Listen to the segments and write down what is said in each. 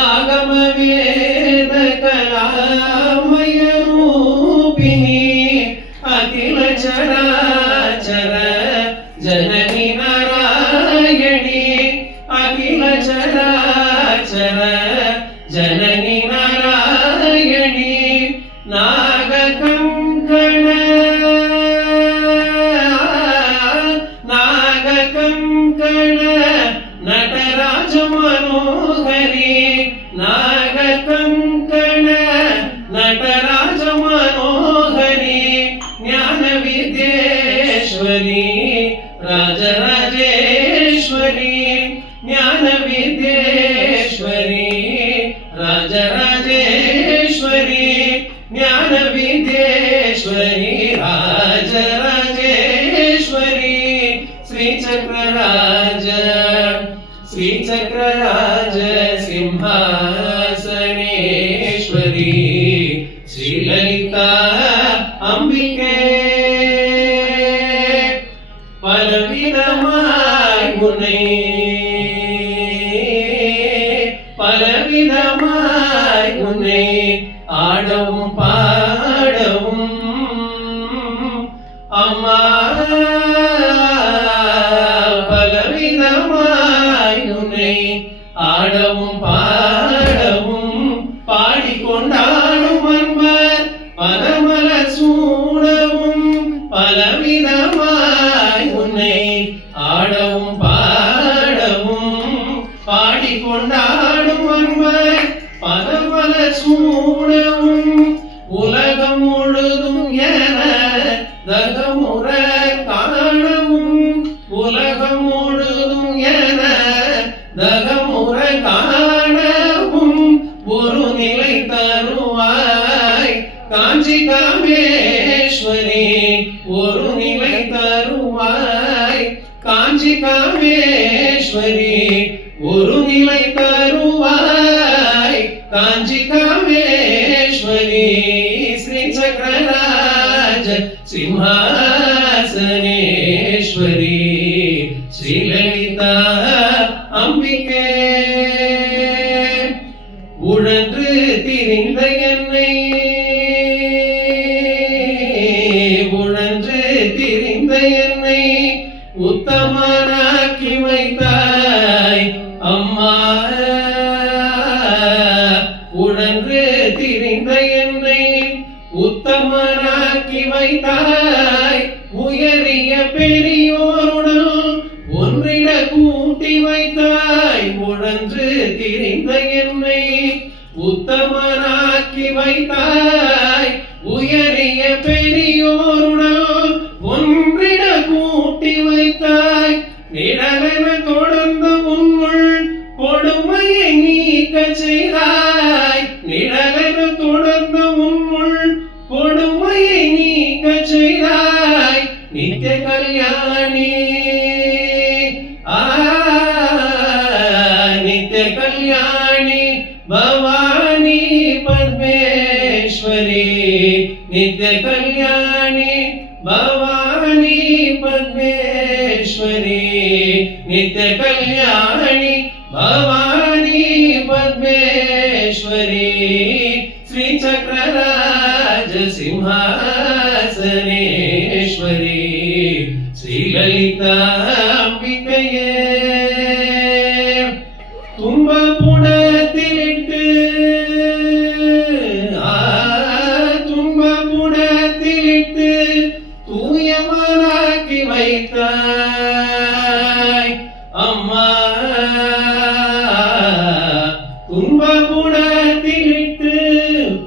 ஆகம வேத கலாமய ரூபிணி அகில சராச்சர ஜனனி நாராயணி அகில சராச்சர ஜனனி நாராயணி நாககங்கண நடராஜ மனோகரி நாககங்கண நடராஜ மனோகரி ஞான வித்யேஸ்வரி ராஜராஜேஸ்வரி ஞான வித்யேஸ்வரி ராஜராஜேஸ்வரி ஞான வித்யேஸ்வரி ராஜராஜேஸ்வரி श्रीचक्रराज श्रीचक्रराज सिंहासनेश्वरी श्रीललिता अंबिके பலவிதமாய் உன்னை ஆடவும் பாடவும் அம்மா ஆடவும் பாடவும் பாடிக்கொண்டாடும் அன்பர் பதமல சூடவும் பலவிதமாய் உன்னை ஆடவும் பாடவும் பாடிக்கொண்டாடும் அன்பர் பதமல சூடவும் உலகம் முழுதும் என தகமுற காணவும் உலகம் முழுதும் என தகமுற காணவும் ஒரு நிலை தருவாய் காஞ்சி காமேஸ்வரி ஒரு நிலை தருவாய் காஞ்சி காமேஸ்வரி ஒரு நிலை தருவாய் காஞ்சி காமேஸ்வரி ஸ்ரீ சக்கரராஜ சிம்ஹாசனேஸ்வரி ஸ்ரீலலிதா அம்பிகே உழன்று திரிந்த என்னை உழன்று திரிந்த என்னை உத்தமனாக்கி வைத்தாய் அம்மா உழன்று திரிந்த என்னை உத்தமனாக்கி வைத்தாய் உயரிய பெரியோருடன் ஒன்றிட கூட்டி வைத்தாய் உழன்று திரிந்த என்னை உத்தமனாக்கி வைத்தாய் உயரிய பெரியோருடன் ஒன்றிட கூட்டி வைத்தாய் நிழலென தொடர்ந்த உன்னுள் கொடுமையை நீக்க செய்தாய் நிழலென தொடர்ந்த உன்னுள் கொடுமையை நீக்க செய்தாய் நித்திய கல்யாணி நித்திய கல்யாணி பவானி பத்மேஸ்வரி நித்திய கல்யாணி பவானி பத்மேஸ்வரி நித்திய கல்யாணி பவானி பத்மேஸ்வரி ஸ்ரீ சக்கரராஜ சிம்ஹாசனேஸ்வரி ஸ்ரீலலிதா அம்பிகையே துன்பபுடத்திலிட்டு துன்பபுடத்திலிட்டு தூயவராக்கி வைத்தாய் அம்மா துன்பபுடத்திலிட்டு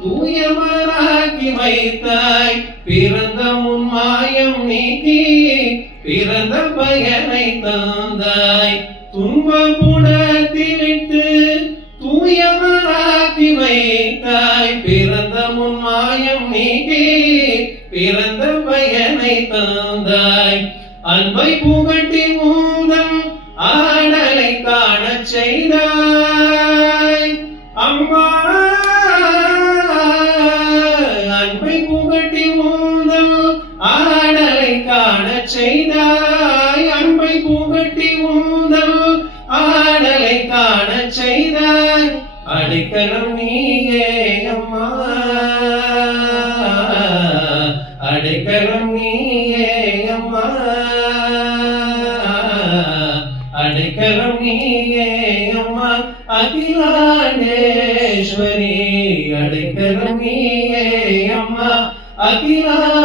தூயவராக்கி வைத்தாய் பிறந்த முன் மாயம் நீக்கி பிறந்த பயனை தந்தாய் துன்பபுடத்திலிட்டு தூயவராக்கி வைத்தாய் பிறந்த முன் மாயம் நீக்கி பிறந்த பயனை தந்தாய் அன்பை புகட்டி மூதம் ஆடலை காணச் செய்தாய் அம்மா அன்பை புகட்டி மூதம் ஆடலை காணச் செய்தாய் அன்பை புகட்டி மூதம் ஆடலை காணச் செய்தாய் அடைக்கலம் நீயே அம்மா, அடைக்கலம் நீயே அம்மா, அடைக்கலம் நீயே அம்மா, அகிலாண்டேஸ்வரி அடைக்கலம் நீயே அம்மா, அகிலா